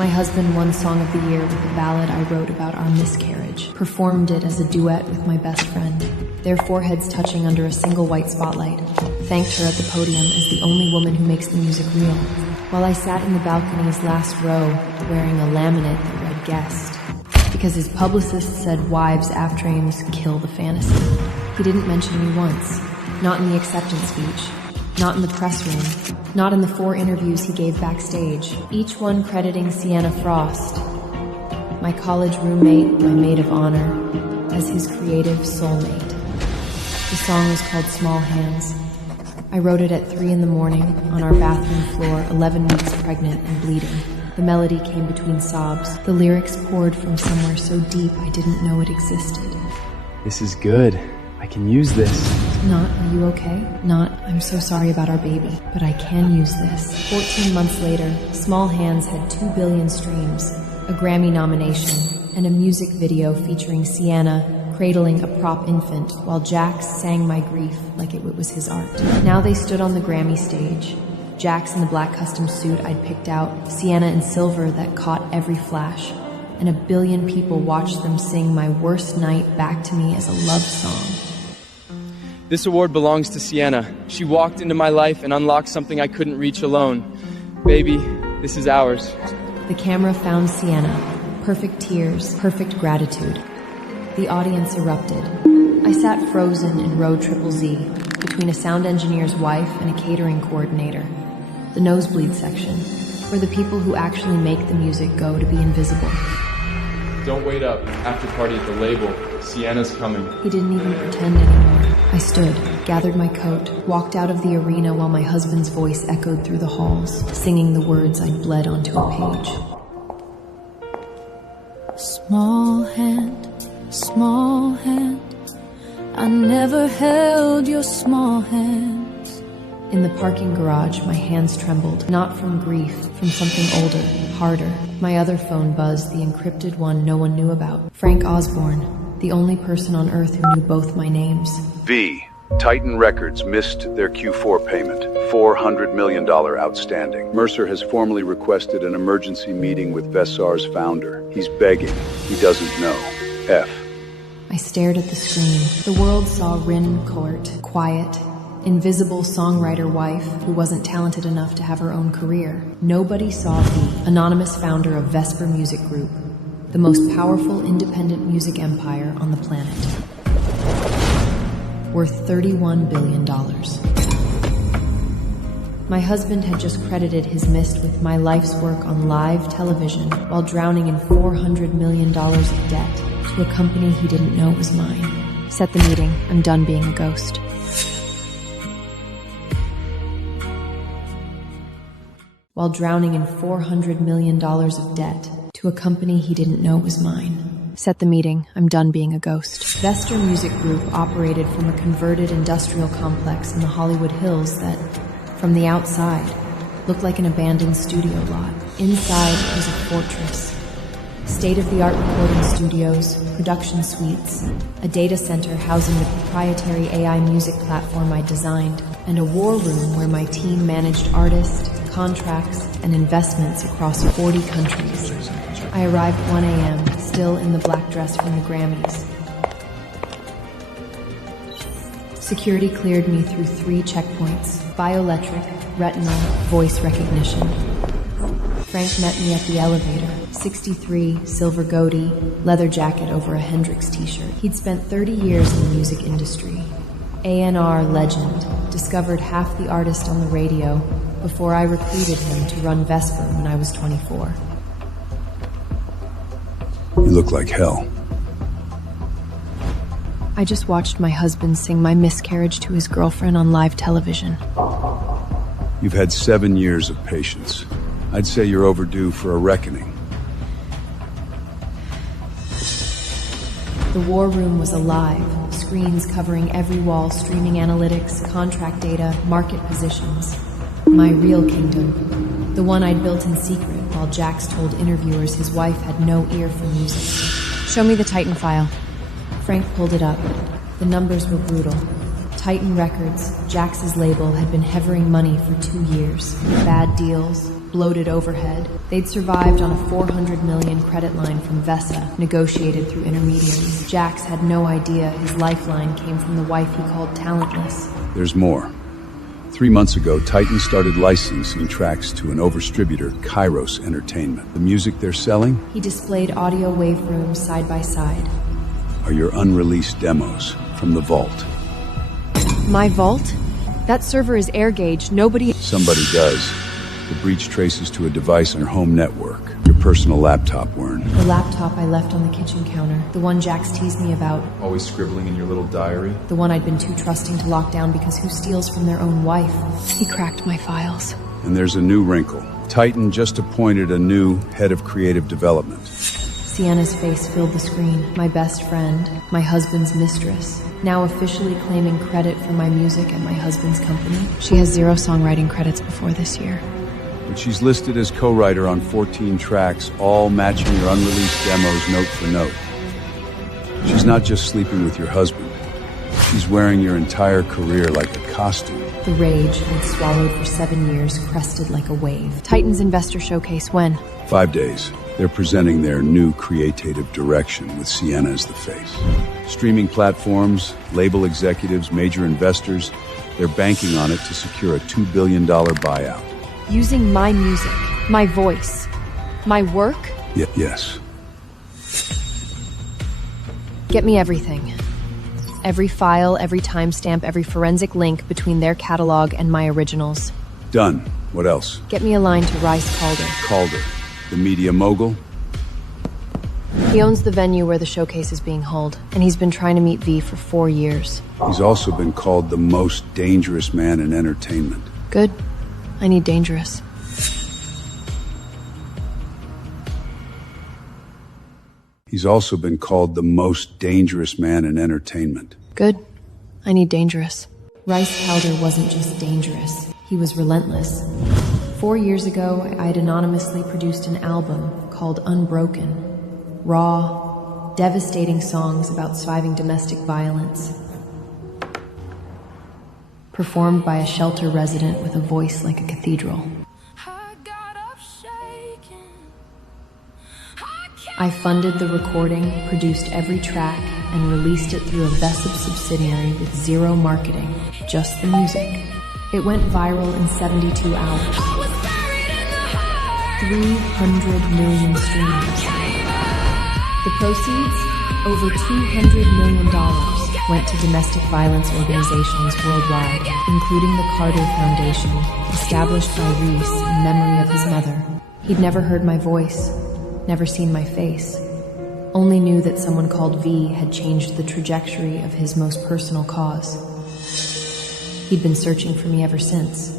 My husband won Song of the Year with a ballad I wrote about our miscarriage, performed it as a duet with my best friend, their foreheads touching under a single white spotlight, thanked her at the podium as the only woman who makes the music real, while I sat in the balcony's last row wearing a laminate that read guest, because his publicist said wives' after-aims kill the fantasy. He didn't mention me once, not in the acceptance speech, not in the press room, not in the 4 interviews he gave backstage, each one crediting Sienna Frost, my college roommate, my maid of honor, as his creative soulmate. The song was called Small Hands. I wrote it at 3 in the morning on our bathroom floor, 11 weeks pregnant and bleeding. The melody came between sobs. The lyrics poured from somewhere so deep I didn't know it existed. This is good. I can use this. Not, are you okay? Not, I'm so sorry about our baby, but I can use this. 14 months later, Small Hands had 2 billion streams, a Grammy nomination, and a music video featuring Sienna cradling a prop infant while Jax sang my grief like it was his art. Now they stood on the Grammy stage. Jax in the black custom suit I'd picked out, Sienna in silver that caught every flash, and a billion people watched them sing my worst night back to me as a love song. This award belongs to Sienna. She walked into my life and unlocked something I couldn't reach alone. Baby, this is ours. The camera found Sienna. Perfect tears, perfect gratitude. The audience erupted. I sat frozen in row ZZZ, between a sound engineer's wife and a catering coordinator. The nosebleed section, where the people who actually make the music go to be invisible. Don't wait up. After party at the label. Sienna's coming. He didn't even pretend anymore. I stood, gathered my coat, walked out of the arena while my husband's voice echoed through the halls, singing the words I'd bled onto a page. Small hand, I never held your small hands. In the parking garage, my hands trembled, not from grief, from something older, harder. My other phone buzzed, the encrypted one no one knew about. Frank Osborne, the only person on Earth who knew both my names. V. Titan Records missed their Q4 payment, $400 million outstanding. Mercer has formally requested an emergency meeting with Vessar's founder. He's begging. He doesn't know. F. I stared at the screen. The world saw Raine Court, quiet, invisible songwriter wife who wasn't talented enough to have her own career. Nobody saw the anonymous founder of Vesper Music Group, the most powerful independent music empire on the planet, worth $31 billion. My husband had just credited his mist with my life's work on live television while drowning in $400 million of debt to a company he didn't know was mine. Set the meeting. I'm done being a ghost. While drowning in $400 million of debt to a company he didn't know was mine. Set the meeting. I'm done being a ghost. Vesper Music Group operated from a converted industrial complex in the Hollywood Hills that, from the outside, looked like an abandoned studio lot. Inside was a fortress. State-of-the-art recording studios, production suites, a data center housing the proprietary AI music platform I designed, and a war room where my team managed artists, contracts, and investments across 40 countries. I arrived at 1 a.m., still in the black dress from the Grammys. Security cleared me through 3 checkpoints: bioelectric, retinal, voice recognition. Frank met me at the elevator, 63, silver goatee, leather jacket over a Hendrix t-shirt. He'd spent 30 years in the music industry. A&R legend, discovered half the artist on the radio before I recruited him to run Vesper when I was 24. You look like hell. I just watched my husband sing my miscarriage to his girlfriend on live television. You've had 7 years of patience. I'd say you're overdue for a reckoning. The war room was alive, screens covering every wall, streaming analytics, contract data, market positions. My real kingdom, the one I'd built in secret while Jax told interviewers his wife had no ear for music. Show me the Titan file. Frank pulled it up. The numbers were brutal. Titan Records, Jax's label, had been hevering money for 2 years. Bad deals, bloated overhead. They'd survived on a $400 million credit line from Vesa, negotiated through intermediaries. Jax had no idea his lifeline came from the wife he called talentless. There's more. 3 months ago, Titan started licensing tracks to an overdistributor, Kairos Entertainment. The music they're selling? He displayed audio waverooms side by side. Are your unreleased demos from the vault. My vault? That server is air-gauged. Nobody... Somebody does. The breach traces to a device on your home network. Your personal laptop, Wern. The laptop I left on the kitchen counter. The one Jax teased me about. Always scribbling in your little diary? The one I'd been too trusting to lock down because who steals from their own wife? He cracked my files. And there's a new wrinkle. Titan just appointed a new head of creative development. Sienna's face filled the screen. My best friend, my husband's mistress, now officially claiming credit for my music at my husband's company. She has 0 songwriting credits before this year. But she's listed as co-writer on 14 tracks, all matching your unreleased demos note for note. She's not just sleeping with your husband. She's wearing your entire career like a costume. The rage I'd swallowed for 7 years crested like a wave. Titan's investor showcase, when? 5 days. They're presenting their new creative direction with Sienna as the face. Streaming platforms, label executives, major investors, they're banking on it to secure a $2 billion buyout. Using my music, my voice, my work? Yes. Get me everything. Every file, every timestamp, every forensic link between their catalog and my originals. Done. What else? Get me a line to Rice Calder. Calder, the media mogul? He owns the venue where the showcase is being held, and he's been trying to meet V for 4 years. He's also been called the most dangerous man in entertainment. Good. I need dangerous. He's also been called the most dangerous man in entertainment. Good. I need dangerous. Rice Calder wasn't just dangerous. He was relentless. 4 years ago, I'd anonymously produced an album called Unbroken. Raw, devastating songs about surviving domestic violence. Performed by a shelter resident with a voice like a cathedral. I funded the recording, produced every track, and released it through a Vesip subsidiary with 0 marketing, just the music. It went viral in 72 hours. 300 million streams. The proceeds, over $200 million, went to domestic violence organizations worldwide, including the Carter Foundation, established by Reese in memory of his mother. He'd never heard my voice, never seen my face, only knew that someone called V had changed the trajectory of his most personal cause. He'd been searching for me ever since.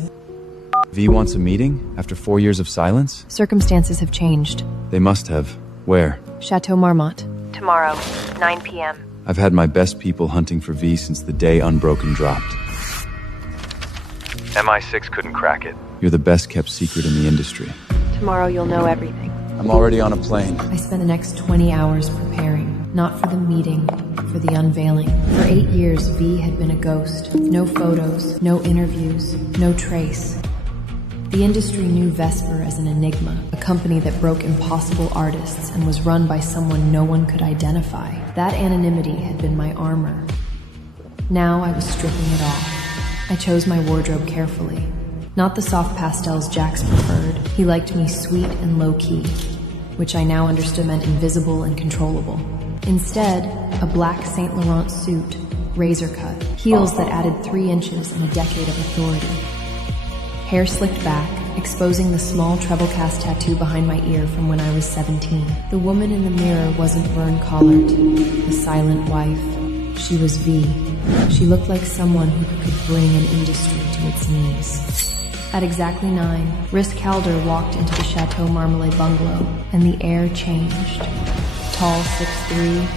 V wants a meeting after 4 years of silence? Circumstances have changed. They must have. Where? Chateau Marmont. Tomorrow, 9 p.m. I've had my best people hunting for V since the day Unbroken dropped. MI6 couldn't crack it. You're the best kept secret in the industry. Tomorrow you'll know everything. I'm already on a plane. I spent the next 20 hours preparing, not for the meeting, for the unveiling. For 8 years, V had been a ghost. No photos, no interviews, no trace. The industry knew Vesper as an enigma, a company that broke impossible artists and was run by someone no one could identify. That anonymity had been my armor. Now I was stripping it off. I chose my wardrobe carefully. Not the soft pastels Jax preferred. He liked me sweet and low-key, which I now understood meant invisible and controllable. Instead, a black Saint Laurent suit, razor cut, heels that added 3 inches and a decade of authority. Hair slicked back, exposing the small treble cast tattoo behind my ear from when I was 17. The woman in the mirror wasn't Vern Collard, the silent wife. She was V. She looked like someone who could bring an industry to its knees. At exactly 9, Riss Calder walked into the Chateau Marmolay bungalow, and the air changed. Tall, 6'3",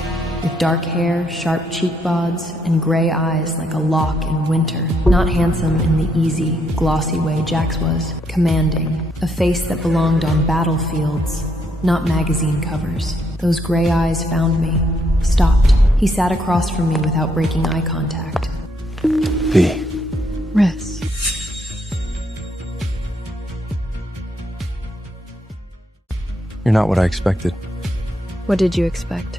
with dark hair, sharp cheekbones, and gray eyes like a lock in winter. Not handsome in the easy, glossy way Jax was. Commanding. A face that belonged on battlefields, not magazine covers. Those gray eyes found me. Stopped. He sat across from me without breaking eye contact. V. Riss. You're not what I expected. What did you expect?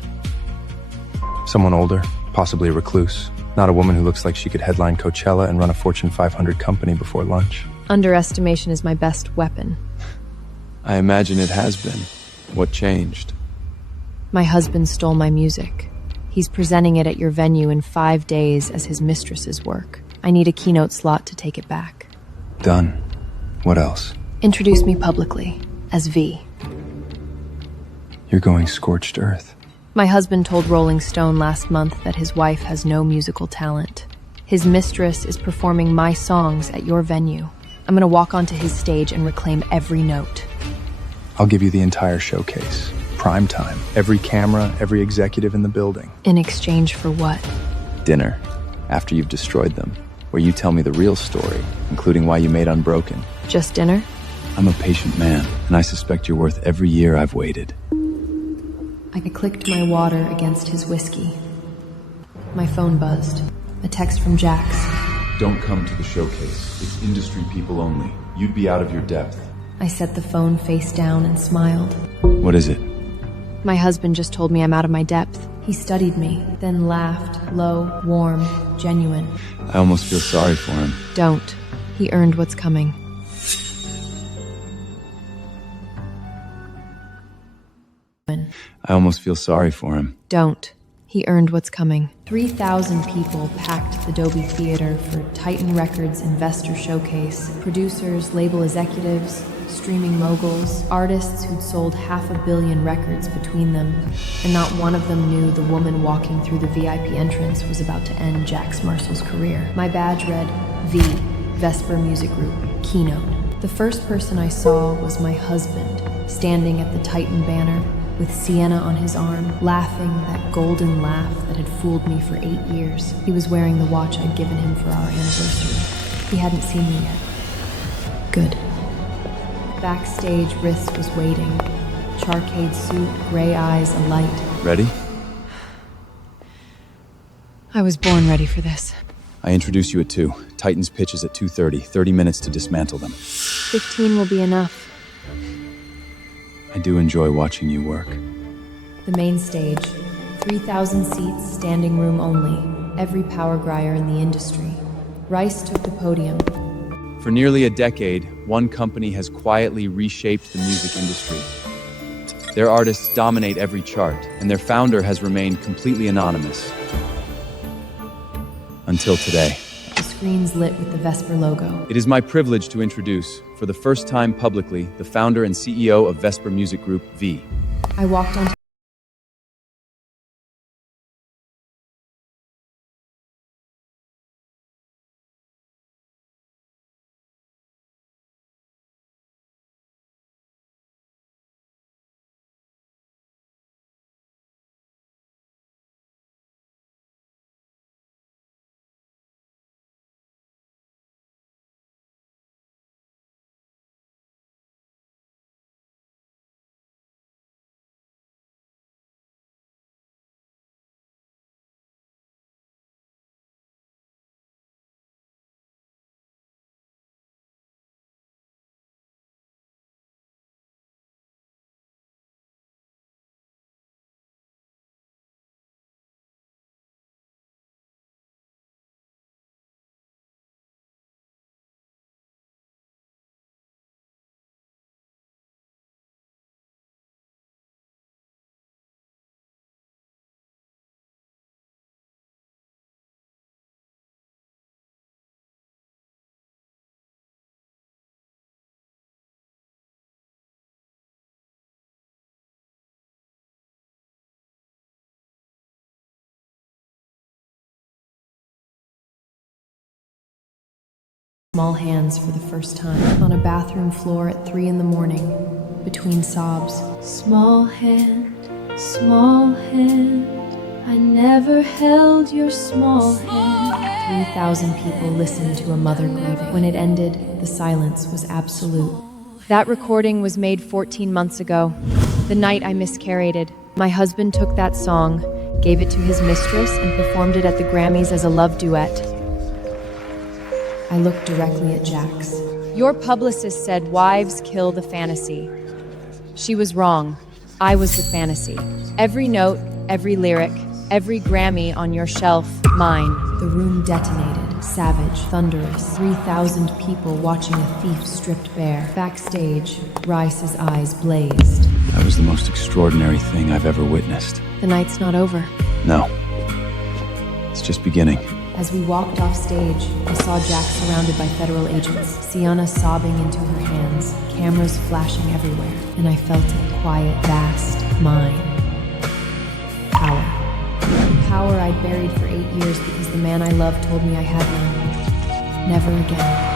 Someone older, possibly a recluse. Not a woman who looks like she could headline Coachella and run a Fortune 500 company before lunch. Underestimation is my best weapon. I imagine it has been. What changed? My husband stole my music. He's presenting it at your venue in 5 days as his mistress's work. I need a keynote slot to take it back. Done. What else? Introduce me publicly as V. You're going scorched earth. My husband told Rolling Stone last month that his wife has no musical talent. His mistress is performing my songs at your venue. I'm gonna walk onto his stage and reclaim every note. I'll give you the entire showcase. Prime time. Every camera, every executive in the building. In exchange for what? Dinner, after you've destroyed them, where you tell me the real story, including why you made Unbroken. Just dinner? I'm a patient man, and I suspect you're worth every year I've waited. I clicked my water against his whiskey. My phone buzzed. A text from Jax. Don't come to the showcase. It's industry people only. You'd be out of your depth. I set the phone face down and smiled. What is it? My husband just told me I'm out of my depth. He studied me, then laughed, low, warm, genuine. I almost feel sorry for him. Don't. He earned what's coming. I almost feel sorry for him. Don't. He earned what's coming. 3,000 people packed the Dolby Theater for Titan Records Investor Showcase. Producers, label executives, streaming moguls, artists who'd sold 500 million records between them. And not one of them knew the woman walking through the VIP entrance was about to end Jax Marcel's career. My badge read V, Vesper Music Group, Keynote. The first person I saw was my husband, standing at the Titan banner, with Sienna on his arm, laughing that golden laugh that had fooled me for 8 years. He was wearing the watch I'd given him for our anniversary. He hadn't seen me yet. Good. Backstage, Riss was waiting. Charcade suit, gray eyes alight. Ready? I was born ready for this. I introduce you at 2. Titan's pitch is at 2:30. 30 minutes to dismantle them. 15 will be enough. I do enjoy watching you work. The main stage, 3,000 seats, standing room only. Every power gryer in the industry. Rice took the podium. For nearly a decade, one company has quietly reshaped the music industry. Their artists dominate every chart, and their founder has remained completely anonymous. Until today. The screens lit with the Vesper logo. It is my privilege to introduce, for the first time publicly, the founder and CEO of Vesper Music Group, V. I walked onto small hands for the first time. On a bathroom floor at 3 in the morning, between sobs. Small hand, I never held your small hand. 3,000 people listened to a mother grieving. When it ended, the silence was absolute. That recording was made 14 months ago, the night I miscarried. My husband took that song, gave it to his mistress, and performed it at the Grammys as a love duet. I looked directly at Jax. Your publicist said wives kill the fantasy. She was wrong. I was the fantasy. Every note, every lyric, every Grammy on your shelf, mine. The room detonated, savage, thunderous. 3,000 people watching a thief stripped bare. Backstage, Rice's eyes blazed. That was the most extraordinary thing I've ever witnessed. The night's not over. No. It's just beginning. As we walked off stage, I saw Jack surrounded by federal agents, Sienna sobbing into her hands, cameras flashing everywhere, and I felt it, quiet, vast, mine. Power. Power I'd buried for 8 years because the man I loved told me I had none. Never again.